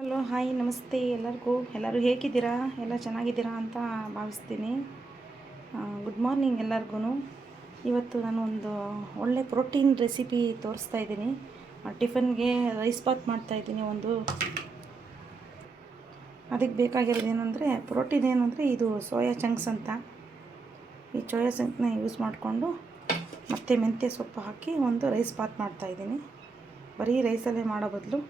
Hello hi ನಮಸ್ತೆ ಎಲ್ಲರೂ ಹೇಗಿದ್ದೀರಾ? ಎಲ್ಲ ಚೆನ್ನಾಗಿದ್ದೀರಾ ಅಂತ ಭಾವಿಸ್ತೀನಿ. ಗುಡ್ ಮಾರ್ನಿಂಗ್ ಎಲ್ಲರಿಗೂ. ಇವತ್ತು ನಾನು ಒಂದು ಒಳ್ಳೆ ಪ್ರೋಟೀನ್ ರೆಸಿಪಿ ತೋರಿಸ್ತಾ ಇದ್ದೀನಿ. ಟಿಫನ್ಗೆ ರೈಸ್ ಬಾತ್ ಮಾಡ್ತಾಯಿದ್ದೀನಿ. ಅದಕ್ಕೆ ಬೇಕಾಗಿರೋದು ಏನಂದರೆ ಪ್ರೋಟೀನ್ ಏನು ಅಂದರೆ ಇದು ಸೋಯಾ ಚಂಕ್ಸ್ ಅಂತ. ಈ ಸೋಯಾ ಚಂಕ್ನ ಯೂಸ್ ಮಾಡಿಕೊಂಡು ಮತ್ತು ಮೆಂತ್ಯ ಸೊಪ್ಪು ಹಾಕಿ ಒಂದು ರೈಸ್ ಬಾತ್ ಮಾಡ್ತಾಯಿದ್ದೀನಿ. ಬರೀ ರೈಸಲ್ಲೇ ಮಾಡೋ ಬದಲು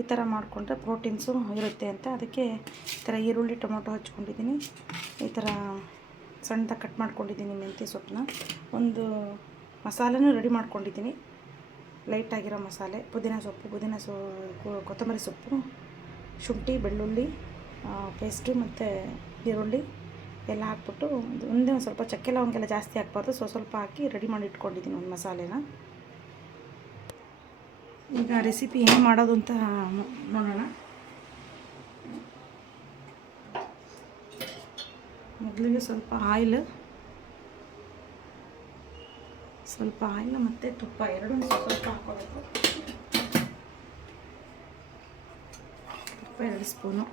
ಈ ಥರ ಮಾಡಿಕೊಂಡ್ರೆ ಪ್ರೋಟೀನ್ಸು ಇರುತ್ತೆ ಅಂತ ಅದಕ್ಕೆ ಈ ಥರ ಈರುಳ್ಳಿ ಟೊಮೊಟೊ ಹಚ್ಕೊಂಡಿದ್ದೀನಿ. ಈ ಥರ ಸಣ್ಣದಾಗಿ ಕಟ್ ಮಾಡ್ಕೊಂಡಿದ್ದೀನಿ ಮೆಂತ್ಯ ಸೊಪ್ಪನ್ನ. ಒಂದು ಮಸಾಲೆನೂ ರೆಡಿ ಮಾಡ್ಕೊಂಡಿದ್ದೀನಿ, ಲೈಟಾಗಿರೋ ಮಸಾಲೆ. ಕೊತ್ತಂಬರಿ ಸೊಪ್ಪು, ಶುಂಠಿ ಬೆಳ್ಳುಳ್ಳಿ ಪೇಸ್ಟು ಮತ್ತು ಈರುಳ್ಳಿ ಎಲ್ಲ ಹಾಕ್ಬಿಟ್ಟು ಒಂದು ಸ್ವಲ್ಪ ಚಕ್ಕೆ ಲವಂಗೆಲ್ಲ ಜಾಸ್ತಿ ಹಾಕ್ಬಾರ್ದು, ಸ್ವಲ್ಪ ಹಾಕಿ ರೆಡಿ ಮಾಡಿ ಇಟ್ಕೊಂಡಿದ್ದೀನಿ ಒಂದು ಮಸಾಲೆನ. ಈಗ ರೆಸಿಪಿ ಏನು ಮಾಡೋದು ಅಂತ ನೋಡೋಣ. ಮೊದಲಿಗೆ ಸ್ವಲ್ಪ ಆಯಿಲ್ ಮತ್ತು ತುಪ್ಪ ಎರಡೂ ಸ್ವಲ್ಪ ಹಾಕ್ಕೋಬೇಕು. ತುಪ್ಪ 2 ಸ್ಪೂನು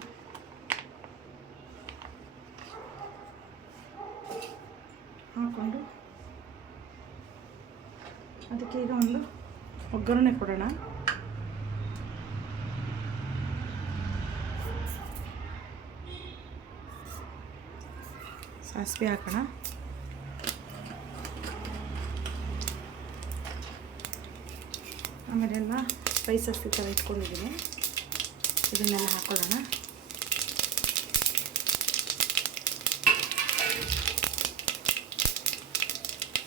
ಹಾಕ್ಕೊಂಡು ಅದಕ್ಕೆ ಈಗ ಒಂದು ಒಗ್ಗರಣೆ ಕೊಡೋಣ. ಸಾಸಿವೆ ಹಾಕೋಣ. ಆಮೇಲೆಲ್ಲ ಸ್ಪೈಸಸ್ ಈ ಥರ ಇಟ್ಕೊಂಡಿದ್ದೀನಿ, ಇದನ್ನೆಲ್ಲ ಹಾಕೊಳ್ಳೋಣ.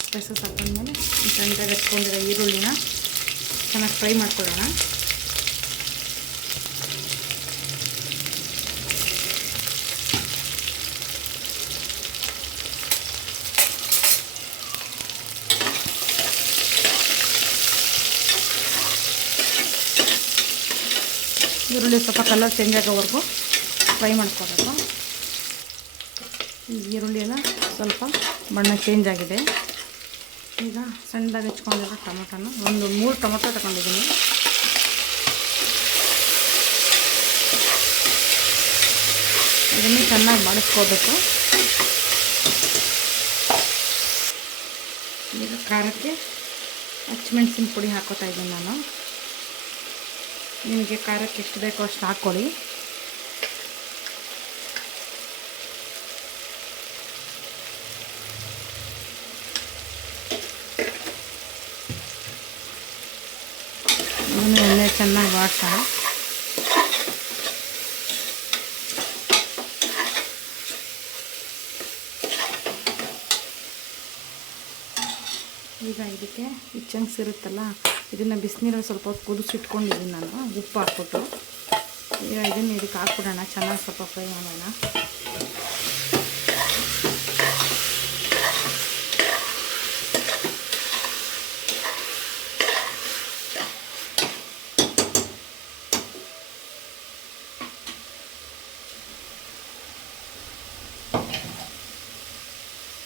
ಸ್ಪೈಸಸ್ ಹಾಕೊಂಡ್ಮೇಲೆ ಸಣ್ಣದಾಗಿ ಹಚ್ಕೊಂಡಿರೋ ಈರುಳ್ಳಿನ ಚೆನ್ನಾಗಿ ಫ್ರೈ ಮಾಡ್ಕೊಳ್ಳೋಣ. ಈರುಳ್ಳಿ ಸ್ವಲ್ಪ ಕಲರ್ ಚೇಂಜ್ ಆಗೋವರೆಗೂ ಫ್ರೈ ಮಾಡ್ಕೋಬೇಕು. ಈ ಈರುಳ್ಳಿ ಎಲ್ಲ ಸ್ವಲ್ಪ ಬಣ್ಣ ಚೇಂಜ್ ಆಗಿದೆ. ಈಗ ಸಣ್ಣದಾಗಿ ಹೆಚ್ಕೊಂಡಿರೋ ಟೊಮೊಟೊನ ಒಂದು 3 ಟೊಮೊಟೊ ತಗೊಂಡಿದ್ದೀನಿ. ಇದನ್ನು ಚೆನ್ನಾಗಿ ಬಾಡಿಸ್ಕೋಬೇಕು. ಈಗ ಖಾರಕ್ಕೆ ಹಸಿಮೆಣಸಿನ ಪುಡಿ ಹಾಕೋತಾ ಇದ್ದೀನಿ ನಾನು. ನಿಮಗೆ ಖಾರಕ್ಕೆ ಎಷ್ಟು ಬೇಕೋ ಅಷ್ಟು ಹಾಕ್ಕೊಳ್ಳಿ. ಇದನ್ನು ಎಣ್ಣೆ ಚೆನ್ನಾಗಿ ಬಾಡ್ಸೋಣ. ಈಗ ಇದಕ್ಕೆ ಈ ಚಂಕ್ಸ್ ಇರುತ್ತಲ್ಲ, ಇದನ್ನು ಬಿಸಿನೀರಲ್ಲಿ ಸ್ವಲ್ಪ ಹೊತ್ತು ಕುದಿಸಿಟ್ಕೊಂಡಿದ್ದೀನಿ ನಾನು, ಉಪ್ಪು ಹಾಕ್ಬಿಟ್ಟು. ಈಗ ಇದನ್ನು ಇದಕ್ಕೆ ಹಾಕ್ಬಿಡೋಣ, ಚೆನ್ನಾಗಿ ಸ್ವಲ್ಪ ಫ್ರೈ ಮಾಡೋಣ.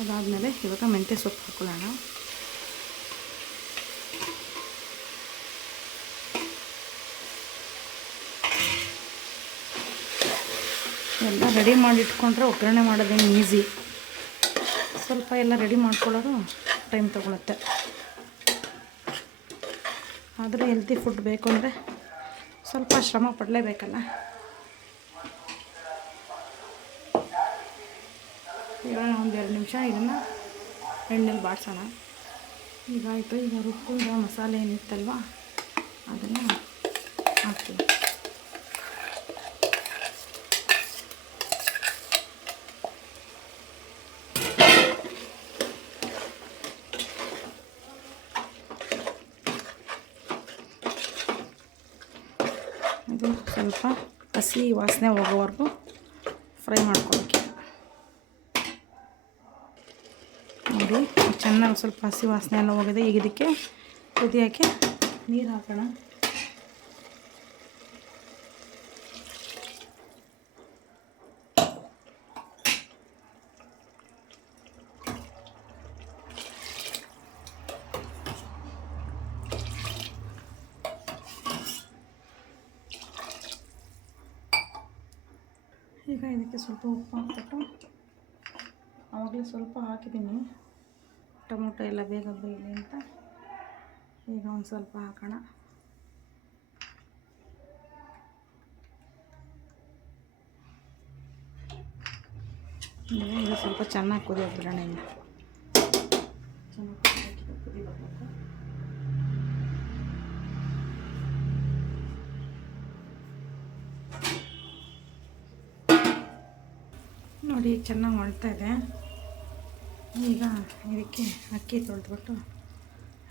ಅದಾದಮೇಲೆ ಇವಾಗ ಮೆಂತ್ಯ ಸೊಪ್ಪು ಹಾಕ್ಕೊಳ್ಳೋಣ. ಎಲ್ಲ ರೆಡಿ ಮಾಡಿ ಇಟ್ಕೊಂಡ್ರೆ ಒಗ್ಗರಣೆ ಮಾಡೋದೇನು ಈಸಿ. ಸ್ವಲ್ಪ ಎಲ್ಲ ರೆಡಿ ಮಾಡ್ಕೊಳ್ಳೋದು ಟೈಮ್ ತೊಗೊಳುತ್ತೆ. ಆದರೆ ಹೆಲ್ತಿ ಫುಡ್ ಬೇಕು ಅಂದರೆ ಸ್ವಲ್ಪ ಶ್ರಮ ಪಡಲೇಬೇಕಲ್ಲ. ಈಗ ಒಂದು 2 ನಿಮಿಷ ಇದನ್ನು ಎಣ್ಣೆಲಿ ಬಾಡಿಸೋಣ. ಈಗಾಯಿತು. ಈಗ ರುಬ್ಬಿದ ಮಸಾಲೆ ಏನಿತ್ತಲ್ವ ಅದನ್ನು ಹಾಕ್ತೀವಿ. ಇದು ಸ್ವಲ್ಪ ಹಸಿ ವಾಸನೆ ಹೋಗೋವರೆಗೂ ಫ್ರೈ ಮಾಡ್ಕೊಳ್ಳೋಕ್ಕೆ ನೋಡಿ. ಚೆನ್ನಾಗಿ ಸ್ವಲ್ಪ ಹಸಿ ವಾಸನೆ ಎಲ್ಲ ಹೋಗಿದೆ. ಈಗ ಇದಕ್ಕೆ ಕುದಿಯೋಕ್ಕೆ ನೀರು ಹಾಕೋಣ. ಈಗ ಇದಕ್ಕೆ ಸ್ವಲ್ಪ ಉಪ್ಪು ಹಾಕ್ಬಿಟ್ಟು, ಆವಾಗಲೇ ಸ್ವಲ್ಪ ಹಾಕಿದ್ದೀನಿ ಟೊಮೊಟೊ ಎಲ್ಲ ಬೇಗ ಬೇಯಲಿ ಅಂತ. ಈಗ ಒಂದು ಸ್ವಲ್ಪ ಹಾಕೋಣ. ಇದು ಸ್ವಲ್ಪ ಚೆನ್ನಾಗಿ ಕುದಿಯೋಕೆ ಬಿಡೋಣ. ಇನ್ನು ಚೆನ್ನಾಗಿ ಕುದಿಬೇಕು. ನೋಡಿ ಚೆನ್ನಾಗಿ ಮಾಡ್ತಾ ಇದೆ. ಈಗ ಇದಕ್ಕೆ ಅಕ್ಕಿ ತೊಳೆದ್ಬಿಟ್ಟು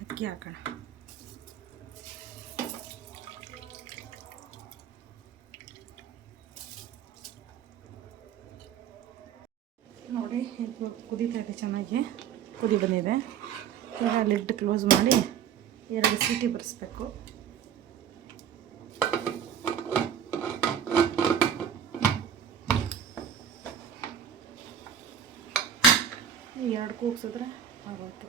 ಅಕ್ಕಿ ಹಾಕೋಣ. ನೋಡಿ ಇದು ಕುದೀತಾ ಇದೆ, ಚೆನ್ನಾಗಿ ಕುದಿ ಬಂದಿದೆ. ಈಗ ಲಿಡ್ ಕ್ಲೋಸ್ ಮಾಡಿ 2 ಸೀಟಿ ಬರೆಸ್ಬೇಕು. ಈ 2 ಕೂಗಿಸಿದ್ರೆ ಆಗೋಯ್ತು.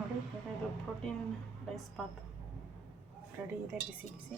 ನೋಡಿ ಇದು ಪ್ರೋಟೀನ್ ರೈಸ್ ಬಾತ್ ರೆಡಿ ಇದೆ, ಬಿಸಿ ಬಿಸಿ.